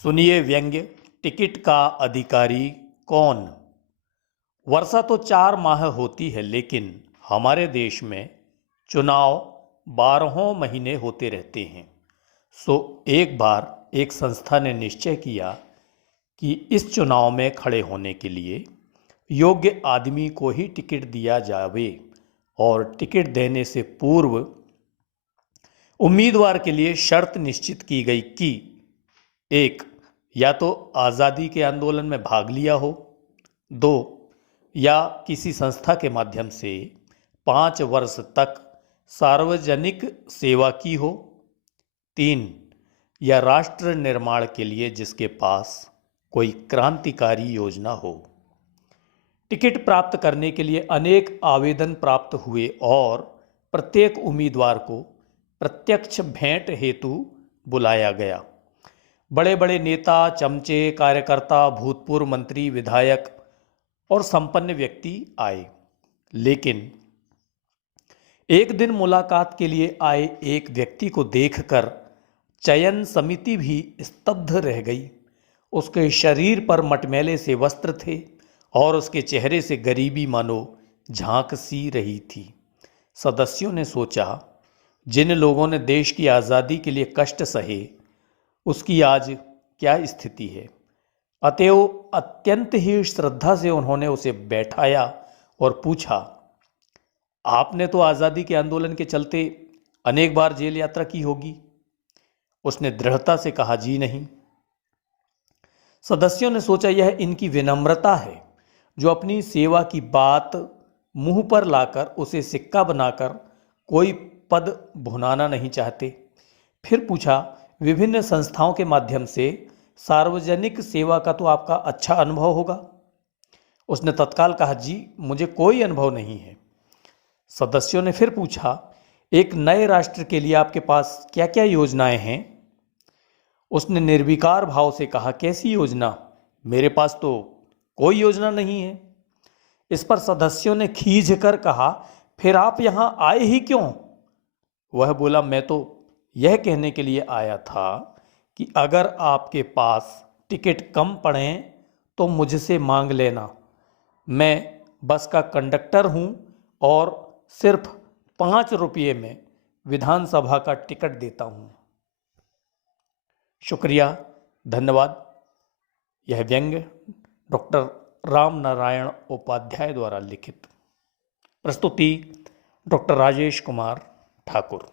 सुनिए व्यंग्य। टिकट का अधिकारी कौन। वर्षा तो 4 माह होती है, लेकिन हमारे देश में चुनाव 12 महीने होते रहते हैं। सो एक बार एक संस्था ने निश्चय किया कि इस चुनाव में खड़े होने के लिए योग्य आदमी को ही टिकट दिया जावे, और टिकट देने से पूर्व उम्मीदवार के लिए शर्त निश्चित की गई कि 1. या तो आज़ादी के आंदोलन में भाग लिया हो, 2. या किसी संस्था के माध्यम से 5 वर्ष तक सार्वजनिक सेवा की हो, 3. या राष्ट्र निर्माण के लिए जिसके पास कोई क्रांतिकारी योजना हो। टिकट प्राप्त करने के लिए अनेक आवेदन प्राप्त हुए और प्रत्येक उम्मीदवार को प्रत्यक्ष भेंट हेतु बुलाया गया। बड़े बड़े नेता, चमचे, कार्यकर्ता, भूतपूर्व मंत्री, विधायक और संपन्न व्यक्ति आए, लेकिन एक दिन मुलाकात के लिए आए एक व्यक्ति को देखकर चयन समिति भी स्तब्ध रह गई। उसके शरीर पर मटमैले से वस्त्र थे और उसके चेहरे से गरीबी मानो झांक सी रही थी। सदस्यों ने सोचा, जिन लोगों ने देश की आज़ादी के लिए कष्ट सहे, उसकी आज क्या स्थिति है। अतएव अत्यंत ही श्रद्धा से उन्होंने उसे बैठाया और पूछा, आपने तो आज़ादी के आंदोलन के चलते अनेक बार जेल यात्रा की होगी। उसने दृढ़ता से कहा, जी नहीं। सदस्यों ने सोचा, यह इनकी विनम्रता है जो अपनी सेवा की बात मुंह पर लाकर उसे सिक्का बनाकर कोई पद भुनाना नहीं चाहते। फिर पूछा, विभिन्न संस्थाओं के माध्यम से सार्वजनिक सेवा का तो आपका अच्छा अनुभव होगा। उसने तत्काल कहा, जी मुझे कोई अनुभव नहीं है। सदस्यों ने फिर पूछा, एक नए राष्ट्र के लिए आपके पास क्या क्या योजनाएं हैं। उसने निर्विकार भाव से कहा, कैसी योजना, मेरे पास तो कोई योजना नहीं है। इस पर सदस्यों ने खींच कर कहा, फिर आप यहां आए ही क्यों। वह बोला, मैं तो यह कहने के लिए आया था कि अगर आपके पास टिकट कम पड़े तो मुझसे मांग लेना। मैं बस का कंडक्टर हूं और सिर्फ 5 रुपये में विधानसभा का टिकट देता हूं। शुक्रिया, धन्यवाद। यह व्यंग्य डॉक्टर राम नारायण उपाध्याय द्वारा लिखित। प्रस्तुति डॉक्टर राजेश कुमार ठाकुर।